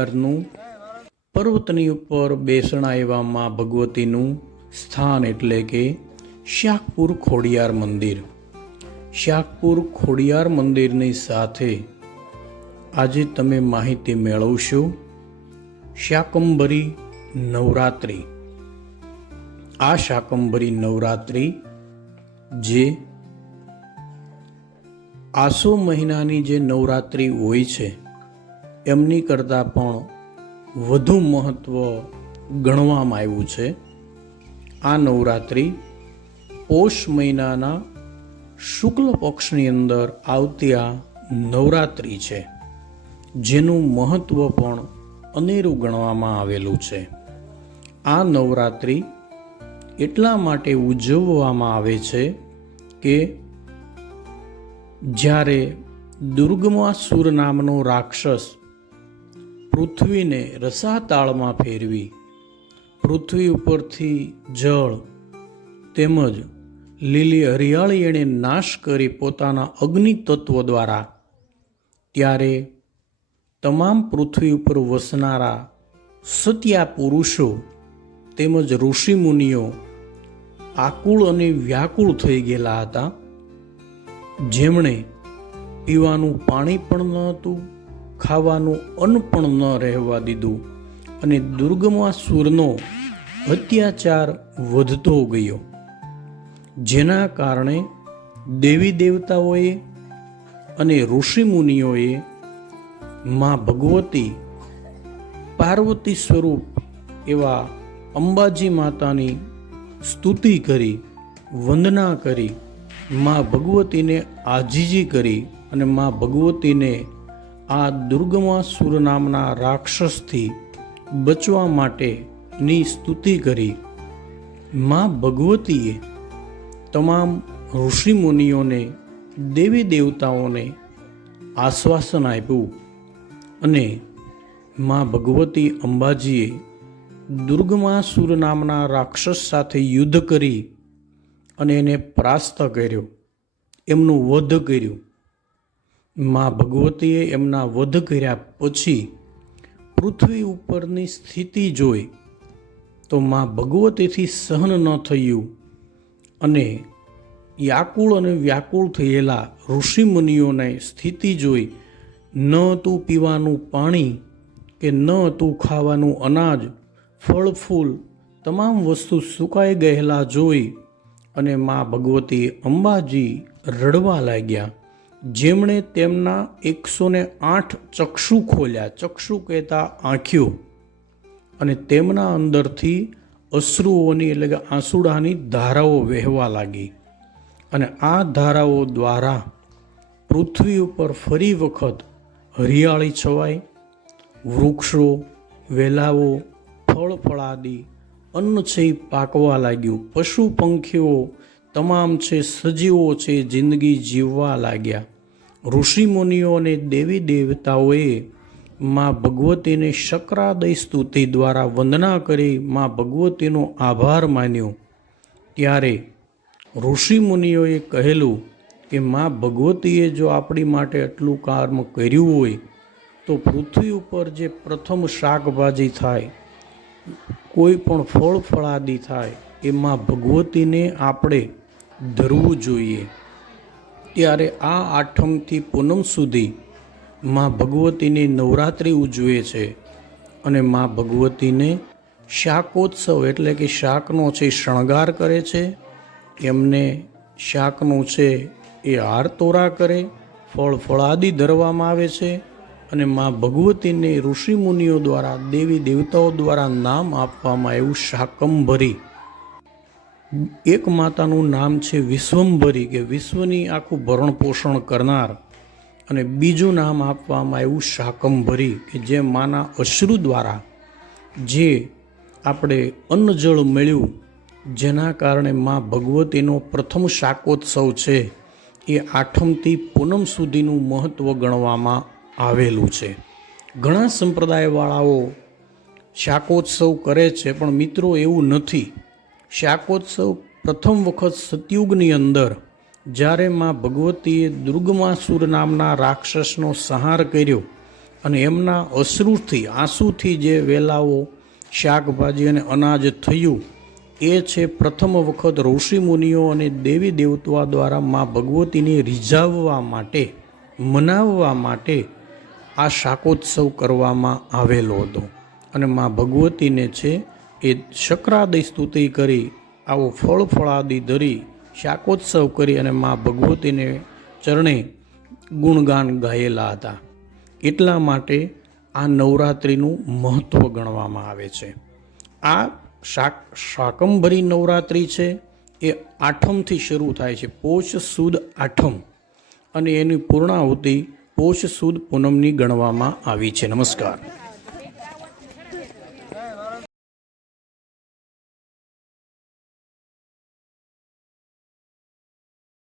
ખોડિયારનું પર્વતની ઉપર બેસણા એવા માં ભગવતીનું સ્થાન એટલે કે શાકપુર ખોડિયાર મંદિર. શાકપુર ખોડિયાર મંદિરની સાથે આજે તમે માહિતી મેળવશો શાકંભરી નવરાત્રિ. આ શાકંભરી નવરાત્રિ જે આસો મહિનાની જે નવરાત્રિ હોય છે એમની કરતાં પણ વધુ મહત્ત્વ ગણવામાં આવ્યું છે. આ નવરાત્રિ પોષ મહિનાના શુક્લ પક્ષની અંદર આવતી આ નવરાત્રિ છે. જેનું મહત્ત્વ પણ અનેરું ગણવામાં આવેલું છે. આ નવરાત્રિ એટલા માટે ઉજવવામાં આવે છે કે જ્યારે દુર્ગમાસુર નામનો રાક્ષસ પૃથ્વીને રસાતાળમાં ફેરવી, પૃથ્વી ઉપરથી જળ તેમજ લીલી હરિયાળી એણે નાશ કરી પોતાના અગ્નિ તત્વ દ્વારા, ત્યારે તમામ પૃથ્વી ઉપર વસનારા સત્યા પુરુષો તેમજ ઋષિમુનિઓ આકુળ અને વ્યાકુળ થઈ ગયેલા હતા. જેમણે પીવાનું પાણી પણ ન હતું ખાવાનું અન્ન પણ ન રહેવા દીધું અને દુર્ગમાં સૂરનો અત્યાચાર વધતો ગયો. જેના કારણે દેવી દેવતાઓએ અને ઋષિમુનિઓએ માં ભગવતી પાર્વતી સ્વરૂપ એવા અંબાજી માતાની સ્તુતિ કરી, વંદના કરી, મા ભગવતીને આજીજી કરી અને મા ભગવતીને આ દુર્ગમાસુર નામના રાક્ષસથી બચવા માટેની સ્તુતિ કરી. માં ભગવતીએ તમામ ઋષિમુનિઓને, દેવી દેવતાઓને આશ્વાસન આપ્યું અને માં ભગવતી અંબાજીએ દુર્ગમાસુર નામના રાક્ષસ સાથે યુદ્ધ કરી અને એને પરાસ્ત કર્યો. એમનું વધ કર્યું. માં ભગવતીએ એમના વધ કર્યા પછી પૃથ્વી ઉપરની સ્થિતિ જોઈ તો માં ભગવતીથી સહન ન થયું અને યાકુળ અને વ્યાકુળ થયેલા ઋષિમુનિઓને સ્થિતિ જોઈ, ન હતું પીવાનું પાણી કે ન હતું ખાવાનું અનાજ, ફળ, ફૂલ, તમામ વસ્તુ સુકાઈ ગયેલા જોઈ અને મા ભગવતી અંબાજી રડવા લાગ્યા. જેમણે તેમના એકસો ને આઠ ચક્ષુ ખોલ્યા. ચક્ષુ કહેતા આંખ્યો અને તેમના અંદરથી અશ્રુઓની એટલે કે આંસુડાની ધારાઓ વહેવા લાગી. અને આ ધારાઓ દ્વારા પૃથ્વી ઉપર ફરી વખત હરિયાળી છવાઈ. વૃક્ષો, વેલાઓ, ફળ ફળાદી અન્ન છે પાકવા લાગ્યું. પશુ પંખીઓ તમામ છે સજીવો છે જિંદગી જીવવા લાગ્યા. ઋષિમુનિઓ અને દેવી દેવતાઓએ માં ભગવતીને શક્રાદય સ્તુતિ દ્વારા વંદના કરી માં ભગવતીનો આભાર માન્યો. ત્યારે ઋષિમુનિઓએ કહેલું કે માં ભગવતીએ જો આપણી માટે આટલું કર્મ કર્યું હોય, તો પૃથ્વી ઉપર જે પ્રથમ શાકભાજી થાય, કોઈ પણ ફળ ફળાદી થાય એમાં ભગવતીને આપણે ધરવું જોઈએ. ત્યારે આ આઠમથી પૂનમ સુધી માં ભગવતીની નવરાત્રિ ઉજવે છે અને માં ભગવતીને શાકોત્સવ એટલે કે શાકનો છે શણગાર કરે છે. એમને શાકનું છે એ હાર તોરા કરે, ફળ ફળાદિ ધરવામાં આવે છે અને માં ભગવતીને ઋષિમુનિઓ દ્વારા, દેવી દેવતાઓ દ્વારા નામ આપવામાં આવ્યું શાકંભરી. એક માતાનું નામ છે વિશ્વંભરી, કે વિશ્વની આખું ભરણ પોષણ કરનાર. અને બીજું નામ આપવામાં આવ્યું શાકંભરી, કે જે માના અશ્રુ દ્વારા, જે આપણે અન્ન જળ મળ્યું, જેના કારણે માં ભગવતીનો પ્રથમ શાકોત્સવ છે, એ આઠમથી પૂનમ સુધીનું મહત્ત્વ ગણવામાં આવેલું છે. ઘણા સંપ્રદાયવાળાઓ શાકોત્સવ કરે છે, પણ મિત્રો એવું નથી. શાકોત્સવ પ્રથમ વખત સતયુગની અંદર જ્યારે માં ભગવતીએ દુર્ગમાસુર નામના રાક્ષસનો સંહાર કર્યો અને એમના અશ્રુથી, આંસુથી જે વેલાઓ, શાકભાજી અને અનાજ થયું, એ છે પ્રથમ વખત ઋષિમુનિઓ અને દેવી દેવતા દ્વારા મા ભગવતીને રીઝાવવા માટે, મનાવવા માટે આ શાકોત્સવ કરવામાં આવેલો હતો. અને મા ભગવતીને છે એ શક્રાદય સ્તુતિ કરી, આવો ફળ ફળાદી ધરી, શાકોત્સવ કરી અને મા ભગવતીને ચરણે ગુણગાન ગાયેલા હતા. એટલા માટે આ નવરાત્રિનું મહત્ત્વ ગણવામાં આવે છે. આ શાક શાકંભરી નવરાત્રિ છે, એ આઠમથી શરૂ થાય છે, પોષ સુદ આઠમ અને એની પૂર્ણાહુતિ પોષ સુદ પૂનમની ગણવામાં આવી છે. નમસ્કાર.